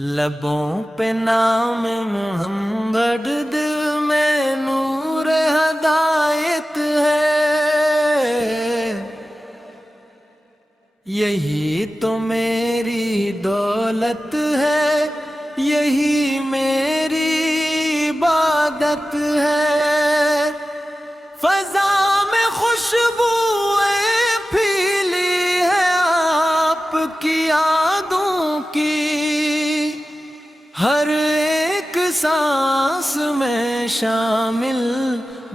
لبوں پہ نام محمد، دل میں نور ہدایت ہے، یہی تو میری دولت ہے، یہی میری عبادت ہے۔ فضا میں خوشبوئیں پھیلی ہے آپ کی یادوں کی، ہر ایک سانس میں شامل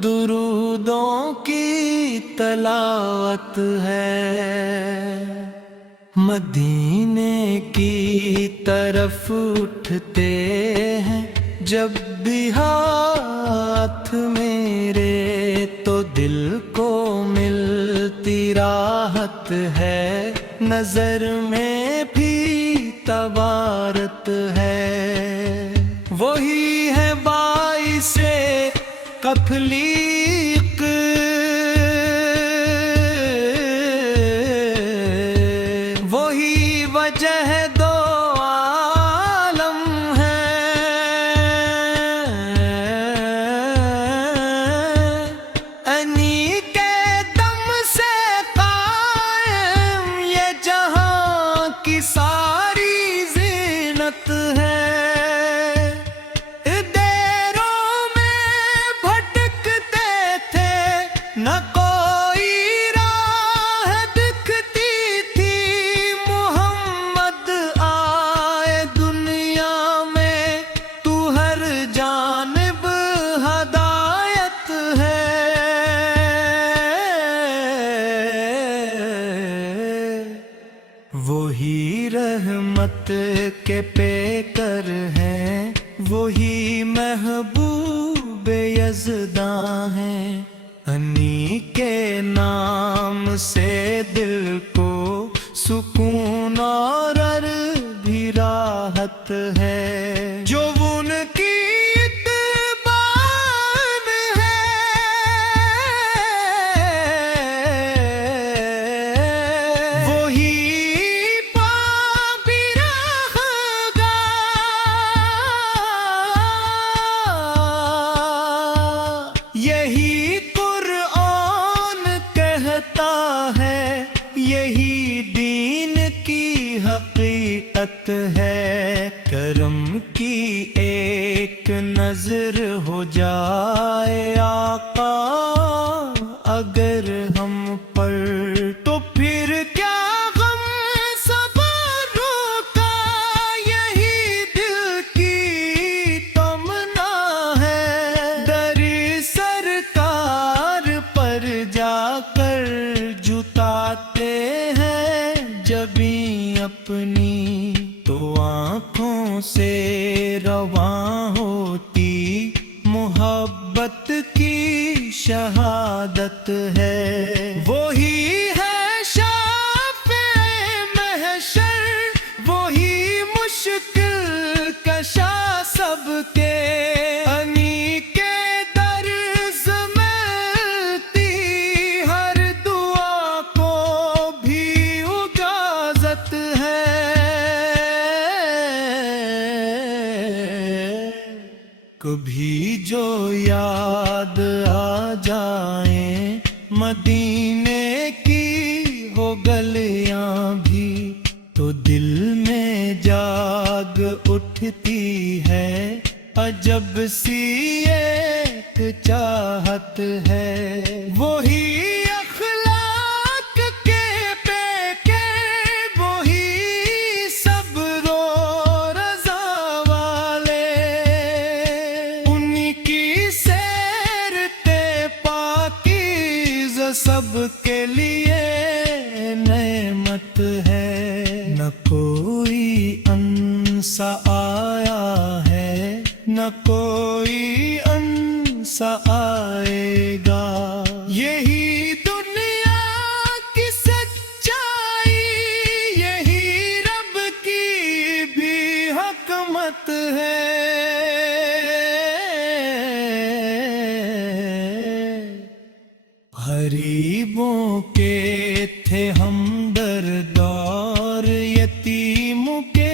درودوں کی تلاوت ہے۔ مدینے کی طرف اٹھتے ہیں جب بھی ہاتھ میرے، تو دل کو ملتی راحت ہے، نظر میں بھی تبارت ہے۔ وہی ہے باعث تخلیق، وہی وجہ دو عالم ہے، انہی کے دم سے قائم یہ جہاں کی ساری زینت ہے۔ دیروں میں بھٹکتے تھے، نہ کوئی راہ دکھتی تھی، محمد آئے دنیا میں، تو ہر جانب ہدایت ہے۔ وہی رحمت کے پیکر ہیں، وہی محبوب یزداں ہیں، انہی کے نام سے دل کو سکون اور بھی راحت ہے۔ جو ان کی اتباع ہے، وہی پا بھی رہے گا، یہی قرآن کہتا ہے، یہی دین کی حقیقت ہے۔ کرم کی ایک نظر ہو جائے آقا اگر ہم پر، تو پھر کیا غم صبروں کا، یہی دل کی تمنا ہے۔ در سرکار پر جا کر جتاتے ہیں جبیں اپنی، تو آنکھوں سے رواں ہوتی محبت کی شہادت ہے۔ وہی ہے شافع محشر، وہی مشکل کشا سب کے، انہی کے در ملتی ہر دعا کو بھی اجازت ہے۔ کبھی جو یاد آ جائیں مدینے کی ہو گلیاں بھی، تو دل میں جاگ اٹھتی ہے عجب سی ایک چاہت ہے۔ وہی اخلاق کے پیکے، وہی صبر و رضا والے، ان کی سیرت پاکیزہ سب کے لیے نعمت ہے۔ نہ کوئی انسا آیا ہے، نہ کوئی انسا آئے گا، یہی دنیا کی سچائی، یہی رب کی بھی حکمت ہے۔ غریبوں کے تھے ہمدرد اور یتیم کے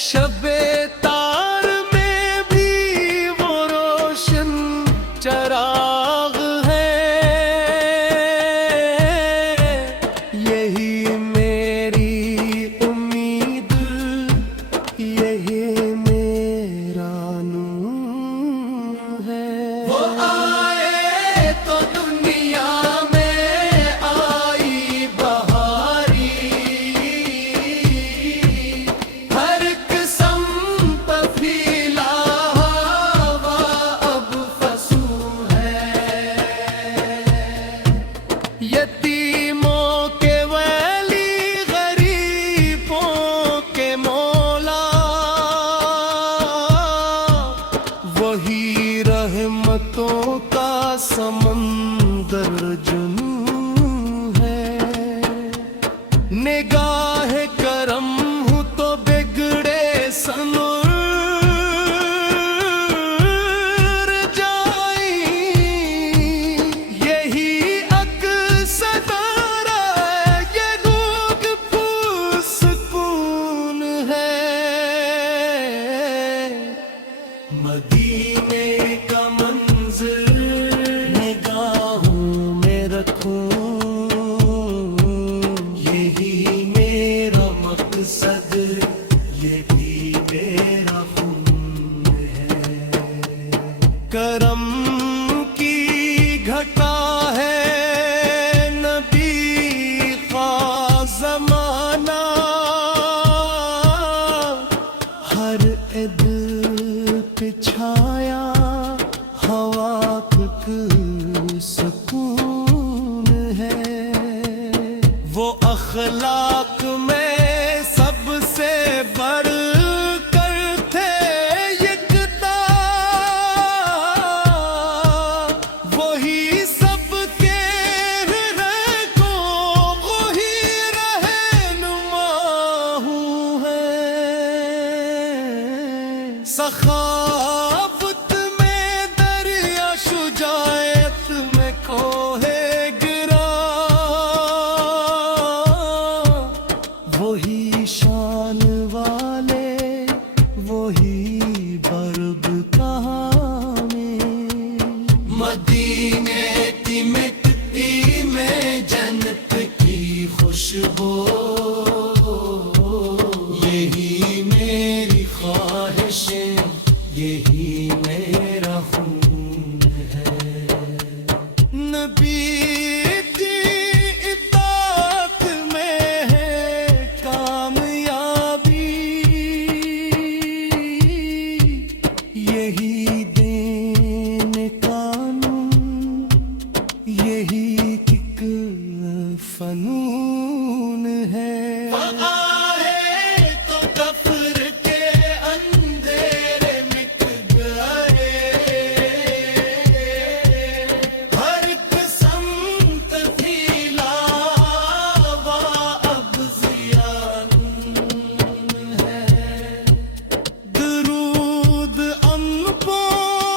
شب تار میں بھی وہ روشن چراغ ہے، یہی میری امید، یہی میرا نور ہے۔ وہ آئے تو دنیا میں آئی بہاری، ہر قسم پہ پھیلا ہوا اب فصوں ہے، یتیموں کے ویلی غریبوں کے مولا، وہی رحمتوں کا سمندر جنوں ہے، نگاہ کرم ہوں تو بگڑے سنور جائیں، یہی عکس ستارہ ہے، یہ روگ پرسکون ہے، مدینے کا منظر نگاہوں میں رکھوں، یہی میرا مقصد، یہ بھی میرا خون ہے، کرم کی گھٹا ہے نبی کا زمانہ، ہر عید پہ چھایا ہوا تک سکون ہے، وہ اخلاق میں سب سے بڑھ کر تھے یکتا، وہی سب کے رہگو، وہی رہنما ہے، سخاوت میں دریا، شجاعت میں کوہ گرا، وہی شان والے، وہی برد کہاں میں، مدینے کی مٹی میں جنت کی خوشبو، یہی میری خواہش، یہی میرا خون ہے، نبی کی اطاعت میں ہے کامیابی، یہی دین قانون، یہی ایک فنون ہے، آئے تو کفر کے اندھیرے مٹ گئے، ہر قسم تبدیلا ہوا اب زیان ہے، درود ان پہ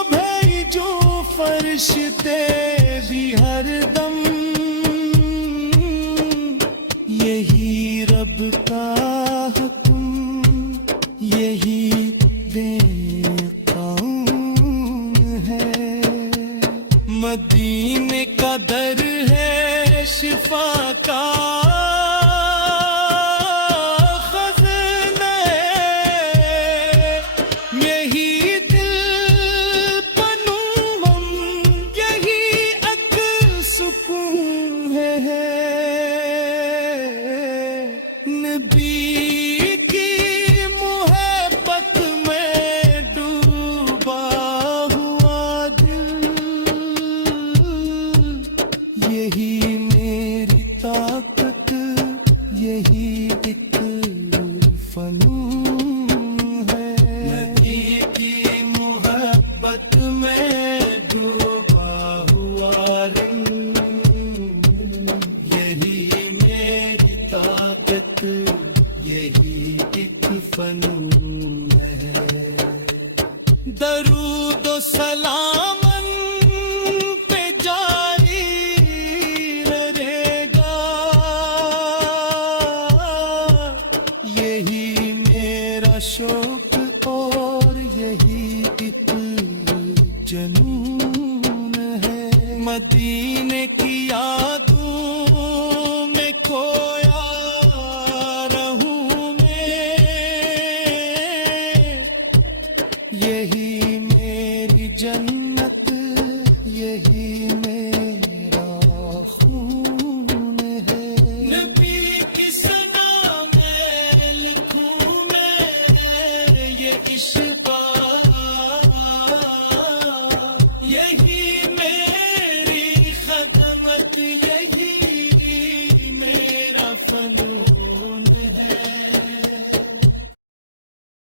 بھیجو فرشتے بھی ہر دم، یہی رب کا حکم، یہی بے قانون ہے، مدینے کا در ہے شفا کا خزانہ، یہی دل پنوں ہم، یہی عقل سکون ہے، نبی کی محبت میں ڈوبا ہوا دل، یہی میری طاقت، یہی ایک فنون ہے، نبی کی محبت میں ڈوبا ہوا دل، یہی میری طاقت، یہی ایک فنون ہے، درود و سلام ان پہ جاری رہے گا، یہی میرا شوق اور یہی ایک جنون ہے، مدینے کی یاد